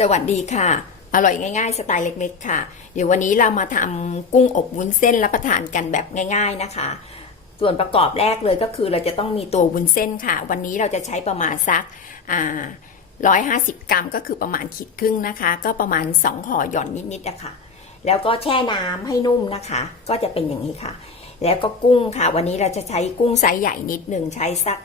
สวัสดีค่ะ อร่อยง่ายๆ สไตล์เล็กๆค่ะ เดี๋ยววันนี้เรามาทำกุ้งอบวุ้นเส้นรับประทานกันแบบง่าย ๆนะคะ ส่วนประกอบแรกเลยก็คือเราจะต้องมีตัววุ้นเส้นค่ะ วันนี้เราจะใช้ประมาณสักอ่า150กรัมก็คือประมาณขีดครึ่งนะคะ ก็ประมาณ2ห่อหย่อนนิดๆนะคะแล้วก็แช่น้ำให้นุ่มนะคะ ก็จะเป็นอย่างนี้ค่ะ แล้วก็กุ้งค่ะ วันนี้เราจะใช้กุ้งไซส์ใหญ่นิดหนึ่งใช้สัก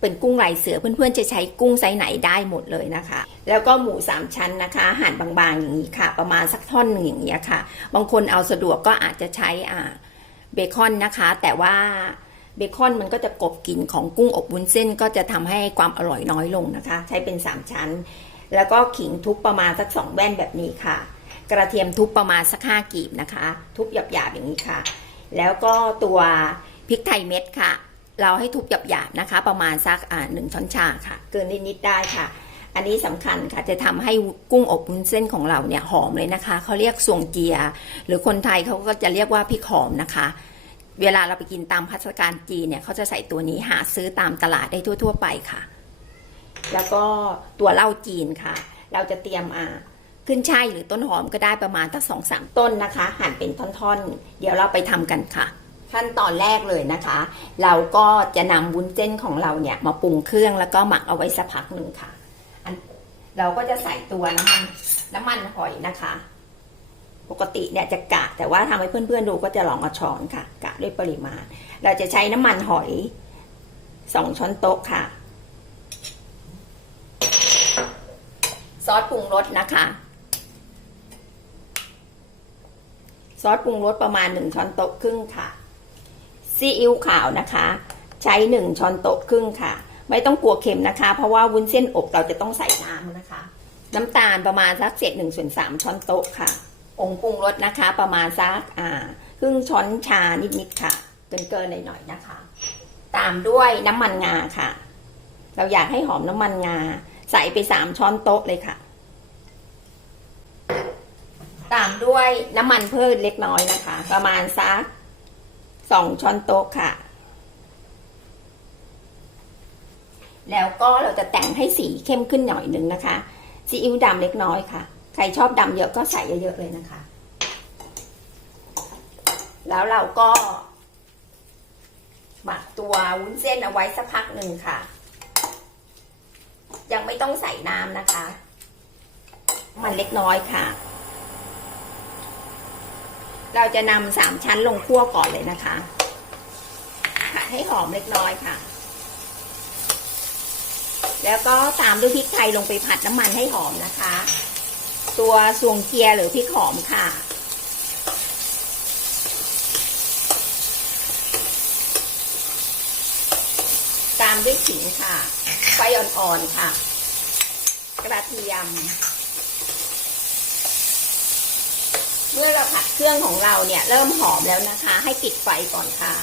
เป็นกุ้งลายเสือเพื่อนๆจะใช้กุ้งไซส์ไหนได้หมดเลยนะคะ แล้วก็หมูสามชั้นนะคะหั่นบางๆอย่างนี้ค่ะ ประมาณสักท่อนหนึ่งอย่างนี้ยค่ะ บางคนเอาสะดวกก็อาจจะใช้อ่าเบคอนนะคะ แต่ว่าเบคอนมันก็จะกบกลิ่นของกุ้งอบวุ้นเส้นก็จะทำให้ความอร่อยน้อยลงนะคะ ใช้เป็นสามชั้น แล้วก็ขิงทุบประมาณสักสองแว่นแบบนี้ค่ะ กระเทียมทุบประมาณสักห้ากีบนะคะ ทุบหยาบๆอย่างนี้ค่ะ แล้วก็ตัวพริกไทยเม็ดค่ะ เราให้ทุบหยาบๆนะคะ ประมาณสักหนึ่งช้อนชาค่ะ เกินนิดๆได้ค่ะ อันนี้สำคัญค่ะจะทำให้กุ้งอบวุ้นเส้นของเราเนี่ยหอมเลยนะคะเขาเรียกสวงเจีย หรือคนไทยเขาก็จะเรียกว่าพริกหอมนะคะ เวลาเราไปกินตามพัฒการจีนเนี่ยเขาจะใส่ตัวนี้หาซื้อตามตลาดได้ทั่ว ๆ ไปค่ะ แล้วก็ตัวเหล้าจีนค่ะ เราจะเตรียมอ่าขึ้นช่ายหรือต้นหอมก็ได้ประมาณตั้งสองสามต้นนะคะ หั่นเป็นท่อนๆ เดี๋ยวเราไปทำกันค่ะ ขั้นตอนแรกเลยนะคะ เราก็จะนำวุ้นเส้นของเราเนี่ยมาปรุงเครื่องแล้วก็หมักเอาไว้สักพักหนึ่งค่ะอันเราก็จะใส่ตัวน้ำมันน้ำมันหอยนะคะ ปกติเนี่ยจะกะแต่ว่าทำให้เพื่อนๆดูก็จะลองเอาช้อนค่ะ กะด้วยปริมาณ เราจะใช้น้ำมันหอยสองช้อนโต๊ะค่ะ ซอสปรุงรสนะคะ ซอสปรุงรสประมาณหนึ่งช้อนโต๊ะครึ่งค่ะ ซีอิ๊วขาวนะคะ ใช้หนึ่งช้อนโต๊ะครึ่งค่ะ ไม่ต้องกลัวเค็มนะคะ เพราะว่าวุ้นเส้นอบเราจะต้องใส่น้ำนะคะ น้ำตาลประมาณสักเศษหนึ่งส่วนสามช้อนโต๊ะค่ะ องปรุงรสนะคะ ประมาณสักอ่าครึ่งช้อนชานิดๆค่ะ เกินๆหน่อยๆนะคะ ตามด้วยน้ำมันงาค่ะ เราอยากให้หอมน้ำมันงา ใส่ไปสามช้อนโต๊ะเลยค่ะ ตามด้วยน้ำมันพืชเล็กน้อยนะคะ ประมาณสัก สองช้อนโต๊ะค่ะ แล้วก็เราจะแต่งให้สีเข้มขึ้นหน่อยหนึ่งนะคะ ซีอิ๊วดำเล็กน้อยค่ะ ใครชอบดำเยอะก็ใส่เยอะๆเลยนะคะ แล้วเราก็หมักตัววุ้นเส้นเอาไว้สักพักหนึ่งค่ะ ยังไม่ต้องใส่น้ำนะคะ มันเล็กน้อยค่ะ เราจะนำสามชั้นลงคั่วก่อนเลยนะคะผัดให้หอมเล็กน้อยค่ะ แล้วก็ตามด้วยพริกไทยลงไปผัดน้ำมันให้หอมนะคะ ตัวสวงเกียหรือพริกหอมค่ะ ตามด้วยขิงค่ะ ไฟอ่อนๆค่ะ กระเทียม เมื่อเราผัดเครื่องของเราเนี่ยเริ่มหอมแล้วนะคะ ให้ปิดไฟก่อนค่ะ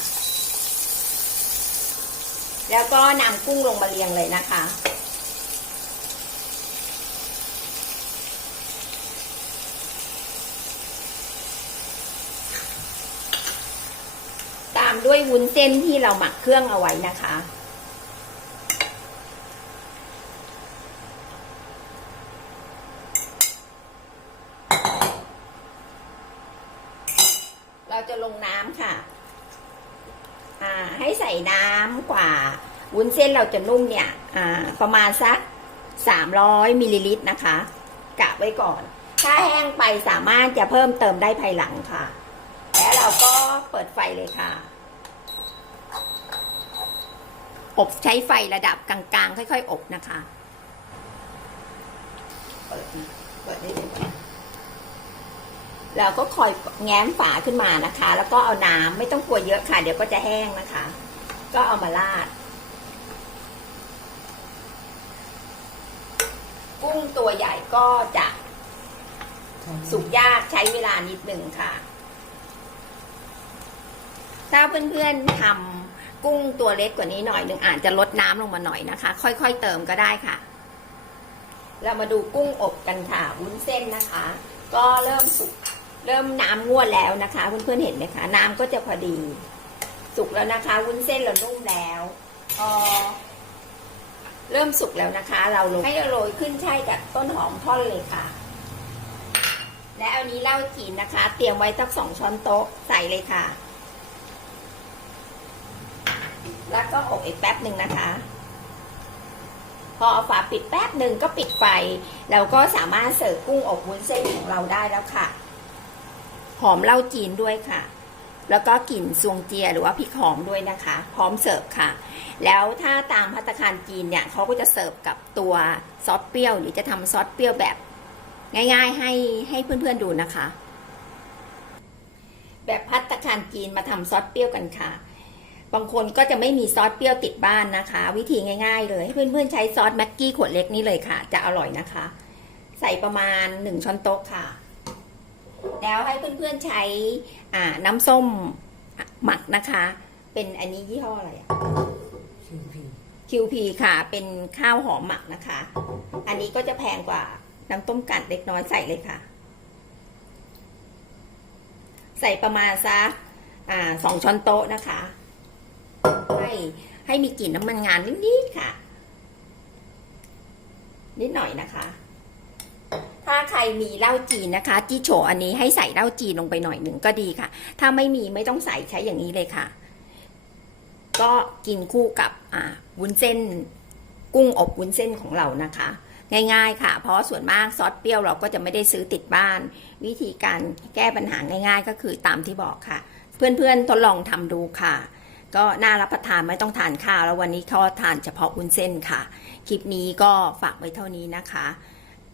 แล้วก็นำกุ้งลงมาเรียงเลยนะคะ ตามด้วยวุ้นเส้นที่เราหมักเครื่องเอาไว้นะคะ เราจะล งน้ำค่ะ อ่า ให้ใส่น้ำกว่า วุ้นเส้นเราจะนุ่มเนี่ย อ่า ประมาณสักสามร้อยมิลลิลิตรนะคะ กะไว้ก่อน ถ้าแห้งไปสามารถจะเพิ่มเติมได้ภายหลังค่ะ แล้วเราก็เปิดไฟเลยค่ะ อบใช้ไฟระดับกลางๆ ค่อยๆ อบนะคะ เปิด เปิดได้ เราก็คอยแง้มฝาขึ้นมานะคะ แล้วก็เอาน้ำไม่ต้องกลัวเยอะค่ะ เดี๋ยวก็จะแห้งนะคะ ก็เอามาราด กุ้งตัวใหญ่ก็จะสุกยากใช้เวลานิดหนึ่งค่ะ ถ้าเพื่อนๆทำกุ้งตัวเล็กกว่านี้หน่อยหนึ่งอาจจะลดน้ำลงมาหน่อยนะคะ ค่อยๆเติมก็ได้ค่ะ เรามาดูกุ้งอบกันค่ะ วุ้นเส้นนะคะ ก็เริ่มสุก เริ่มน้ำงวดแล้วนะคะเพื่อนๆเห็นไหมคะ น้ำก็จะพอดี สุกแล้วนะคะ วุ้นเส้นเรานุ่มแล้วพอเริ่มสุกแล้วนะคะ เราลงให้เราโรยขึ้นใช่ากับต้นหอมท่อนเลยค่ะ และเอานี้เหล้าจีนนะคะ เตรียมไว้สักสองช้อนโต๊ะใส่เลยค่ะ แล้วก็อบอีกแป๊บหนึ่งนะคะ พอฝาปิดแป๊บหนึ่งก็ปิดไฟ เราก็สามารถเสิร์ฟกุ้งอบวุ้นเส้นของเราได้แล้วค่ะ หอมเหล้าจีนด้วยค่ะ แล้วก็กลิ่นซวงเจียหรือว่าพริกหอมด้วยนะคะ พร้อมเสิร์ฟค่ะ แล้วถ้าตามพัตตาคารจีนเนี่ยเขาก็จะเสิร์ฟกับตัวซอสเปรี้ยว หรือจะทำซอสเปรี้ยวแบบ ง่ายๆให้ให้เพื่อนๆดูนะคะ แบบพัตตาคารจีนมาทำซอสเปรี้ยวกันค่ะบางคนก็จะไม่มีซอสเปรี้ยวติดบ้านนะคะ วิธีง่าย ๆ เลยให้เพื่อนๆใช้ซอสแม็กกี้ขวดเล็กนี่เลยค่ะ จะอร่อยนะคะ ใส่ประมาณหนึ่งช้อนโต๊ะค่ะ แล้วให้เพื่อนๆใช้อ่าน้ำส้มหมักนะคะ เป็นอันนี้ยี่ห้ออะไรอะ QP ค่ะ เป็นข้าวหอมหมักนะคะ อันนี้ก็จะแพงกว่าน้ำต้มกัดเล็กน้อยใส่เลยค่ะ ใส่ประมาณสักอ่าสองช้อนโต๊ะนะคะ ให้ให้มีกลิ่นน้ำมันงานนิดๆค่ะ นิดหน่อยนะคะถ้าใค รมีเหล้าจีนนะคะจี้โฉอันนี้ให้ใส่เหล้าจีนลงไปหน่อยหนึ่งก็ดีค่ะ ถ้าไม่มีไม่ต้องใส่ใช้อย่างนี้เลยค่ะ ก็กินคู่กับอ่าวุ้นเส้น กุ้งอบวุ้นเส้นของเรานะคะ ง่ายๆค่ะ เพราะส่วนมากซอสเปรี้ยวเราก็จะไม่ได้ซื้อติดบ้าน วิธีการแก้ปัญหาง่าย ๆ ก็คือตามที่บอกค่ะ เพื่อนๆทดลองทำดูค่ะก็น่ารับประทานไม่ต้องทานข้าวแล้ววันนี้เขาทานเฉพาะวุ้นเส้นค่ะ คลิปนี้ก็ฝากไว้เท่านี้นะคะ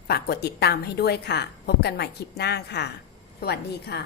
ฝากกดติดตามให้ด้วยค่ะ พบกันใหม่คลิปหน้าค่ะ สวัสดีค่ะ